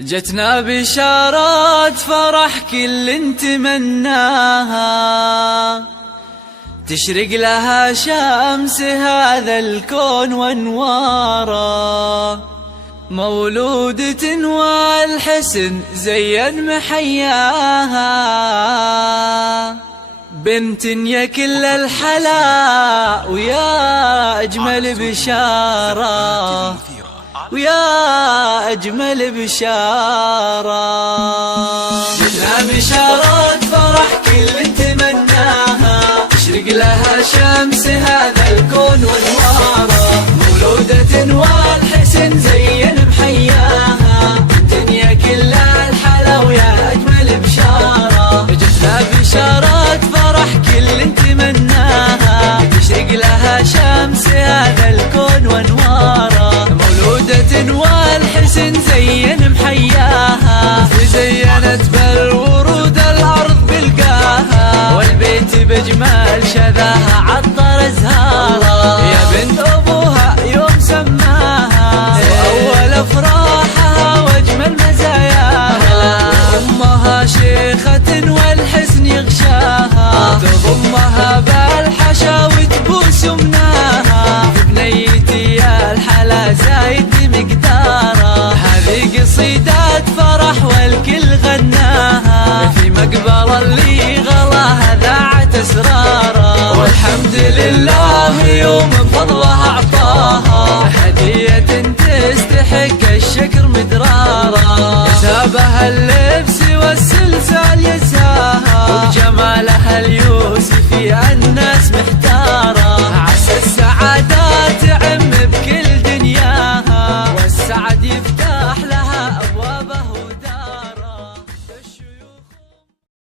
جتنا بشارات فرح كل نتمناها، تشرق لها شمس هذا الكون وانواره، مولودة والحسن زين محياها، بنت يا كل الحلا ويا أجمل بشارة، ويا أجمل بشارة. جتنا بشارات فرح كل نتمناها، تشرق لها شمس هذا الكون وانواره، مولودة والحسن زين محياها، الدنيا كلها الحلا ويا أجمل بشارة. جتنا بشارات فرح كل نتمناها، تشرق لها شمس هذا الكون وانواره، مولودة والحسن زين محياها، تزينت بالورود الأرض بلقاها، والبيت بجمال شذاها عطر زهارة، يا بنت أبوها يوم سماها، وأول أفراحها وأجمل مزاياها، أمها شيخة والحسن يغشاها، تضمها بالحشا وتبوس يمناها، بنيتي يا الحلا زايد مقداره، هذه قصيدات فرح والكل غناها، في مقبرة اللي غلاها ذاعت أسراره، والحمد لله يوم بفضلها أعطاها، هدية تستحق الشكر مدراره، يسابها اللبس والسلسال يساها، وبجمالها اليوسفي الناس محتاره، عسى السعادات تعم بكل دنياها، والسعد يفتح لها